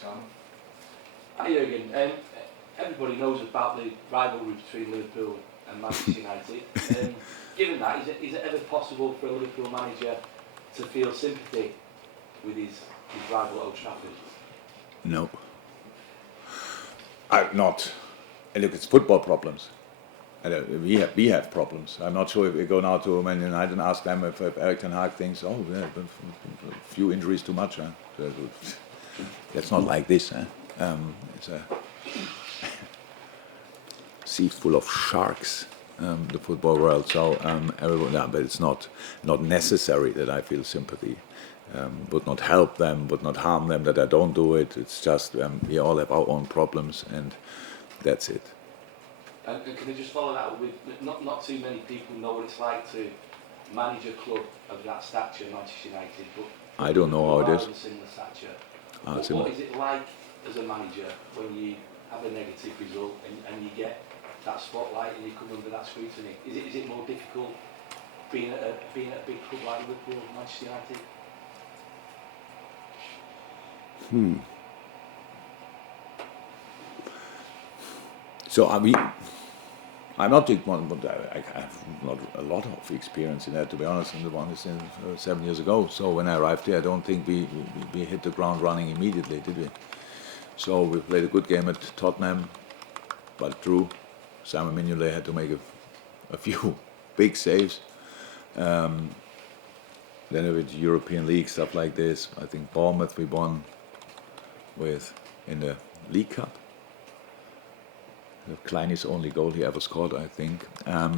Simon? Hi Jürgen. Everybody knows about the rivalry between Liverpool and Manchester United. Given that, is it ever possible for a Liverpool manager to feel sympathy with his rival at Old Trafford? No. Not. Look, it's football problems. We have problems. I'm not sure if we go now to Man United and ask them if Erik Ten Hag thinks, oh, yeah, a few injuries too much. Huh? That's not like this. Huh? It's a sea full of sharks, the football world. So everyone, yeah, but it's not necessary that I feel sympathy. Would not help them, would not harm them that I don't do it. It's just we all have our own problems, and that's it. And can I just follow that up with, not too many people know what it's like to manage a club of that stature, Manchester United, but I don't know how it is. Similar stature. What is it like as a manager when you have a negative result and you get that spotlight and you come under that scrutiny? Is it more difficult being at a big club like Liverpool, Manchester United? So I'm not big one, but I have not a lot of experience in that, to be honest. And the one is 7 years ago. So when I arrived here, I don't think we hit the ground running immediately, did we? So we played a good game at Tottenham, but drew. Simon Mignolet had to make a few big saves. Then with European League, stuff like this. I think Bournemouth we won in the League Cup. Klein's only goal he ever scored, I think.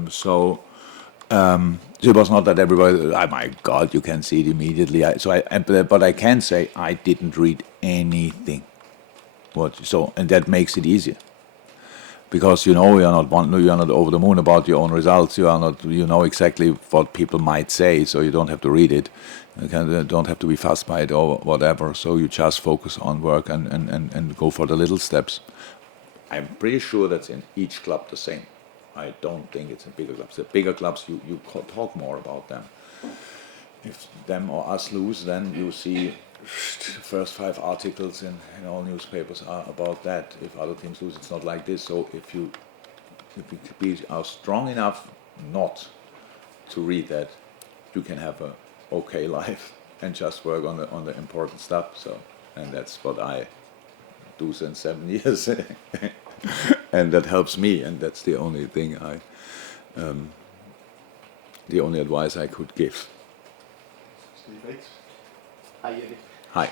So it was not that everybody, oh my God, you can see it immediately. But I can say I didn't read anything. And that makes it easier. Because you are not over the moon about your own results. You know exactly what people might say, so you don't have to read it. You don't have to be fussed by it or whatever. So you just focus on work and go for the little steps. I'm pretty sure that's in each club the same. I don't think it's in bigger clubs. The bigger clubs, you talk more about them. If them or us lose, then you see the first 5 articles in all newspapers are about that. If other teams lose, it's not like this. So if you are strong enough not to read that, you can have a okay life and just work on the important stuff. And that's what I do since 7 years. And that helps me, and that's the only thing the only advice I could give. Steve Bates. Hi, Jürgen. Hi.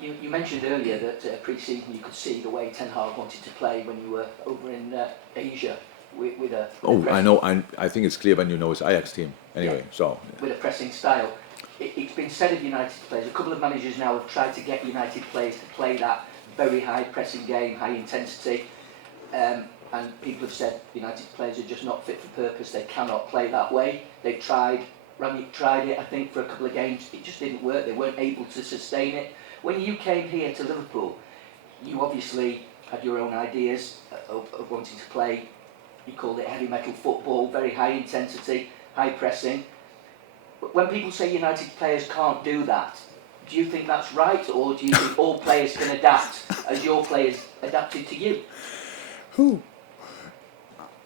You mentioned earlier that pre-season you could see the way Ten Hag wanted to play when you were over in Asia with a... I know. I think it's clear when you know it's Ajax team. Anyway, yeah. So... Yeah. With a pressing style. It's been said of United players, a couple of managers now have tried to get United players to play that very high pressing game, high intensity, and people have said United players are just not fit for purpose, they cannot play that way. They've tried it I think for a couple of games, it just didn't work, they weren't able to sustain it. When you came here to Liverpool, you obviously had your own ideas of wanting to play, you called it heavy metal football, very high intensity, high pressing. But when people say United players can't do that, do you think that's right, or do you think all players can adapt as your players adapted to you?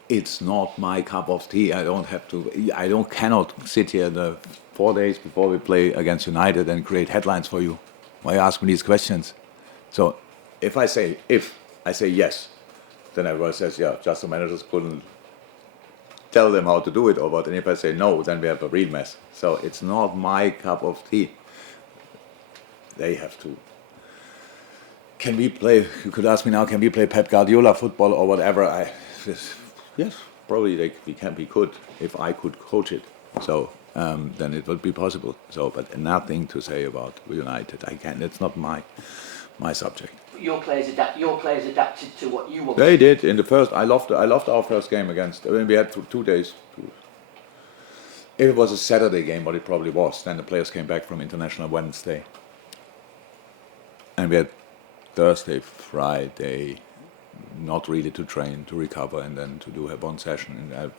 It's not my cup of tea. I cannot sit here the 4 days before we play against United and create headlines for you. Why you ask me these questions? So if I say yes, then everyone says, yeah, just the managers couldn't tell them how to do it or what. And if I say no, then we have a real mess. So it's not my cup of tea. They have to. Can we play? You could ask me now. Can we play Pep Guardiola football or whatever? Yes, probably we could if I could coach it. So then it would be possible. So, but nothing to say about United. I can't. It's not my subject. Your players adapted to what you wanted. They did in the first. I loved our first game against. We had 2 days. If it was a Saturday game, what it probably was, then the players came back from international Wednesday. And we had Thursday, Friday, not really to train, to recover, and then to do one session. And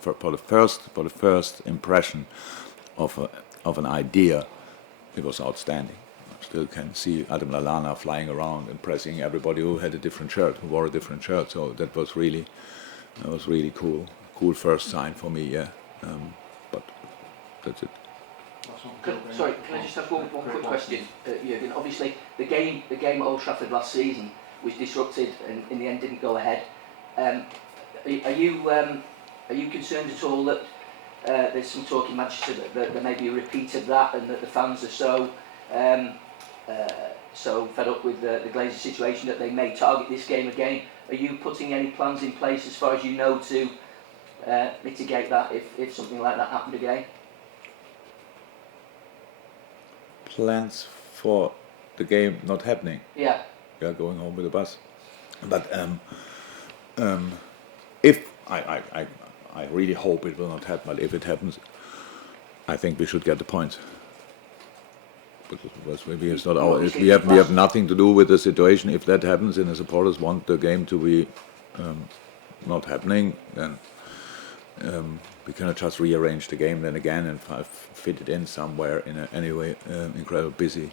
for the first impression of an idea, it was outstanding. still can see Adam Lallana flying around and pressing everybody who had a different shirt, who wore a different shirt. So that was really cool. Cool first sign for me, yeah. But that's it. Sorry, can I just have one quick question, Jürgen? Obviously, the game at Old Trafford last season was disrupted and in the end didn't go ahead. Are you concerned at all that there's some talk in Manchester that there may be a repeat of that, and that the fans are so fed up with the Glazers situation that they may target this game again? Are you putting any plans in place, as far as you know, to mitigate that if something like that happened again? Plans for the game not happening. Yeah. Yeah, going home with the bus. But if I really hope it will not happen, but if it happens, I think we should get the points. Because maybe it's not our. If we have nothing to do with the situation. If that happens, and the supporters want the game to be not happening, then we cannot just rearrange the game then again and fit it in somewhere in a anyway incredible busy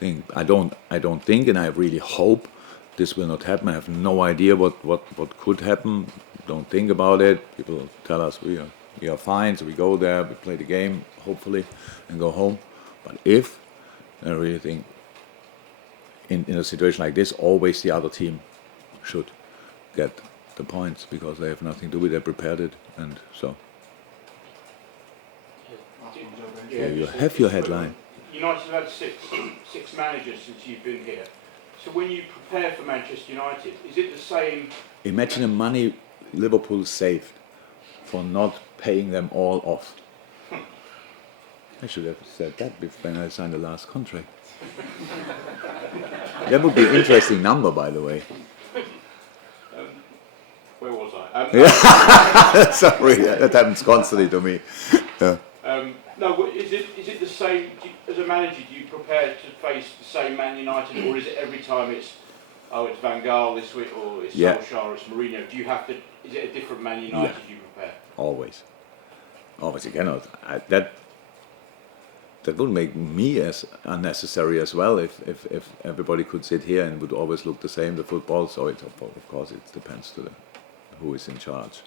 thing. I don't think, and I really hope this will not happen. I have no idea what could happen. Don't think about it. People tell us we are fine, so we go there, we play the game, hopefully, and go home. But if I really think in a situation like this, always the other team should get the points, because they have nothing to do with it. They prepared it, and so. Yeah, You have your headline. United have had six managers since you've been here. So when you prepare for Manchester United, is it the same? Imagine the money Liverpool saved for not paying them all off. I should have said that when I signed the last contract. That would be an interesting number, by the way. Where was I? Sorry, that happens constantly to me. Yeah. No, is it the same as a manager? Do you prepare to face the same Man United, or is it every time it's Van Gaal this week, or it's Solskjaer, it's Mourinho? Do you have to? Is it a different Man United you prepare? Always. You cannot. That would make me as unnecessary as well if everybody could sit here and would always look the same, the football. So of course it depends to who is in charge.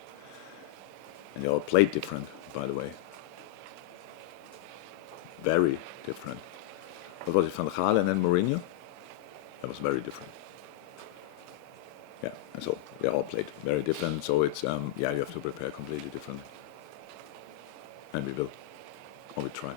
And they all played different, by the way. Very different. What was it, Van Gaal and then Mourinho? That was very different. Yeah, and so they all played very different. So it's you have to prepare completely different. And we will, or we try.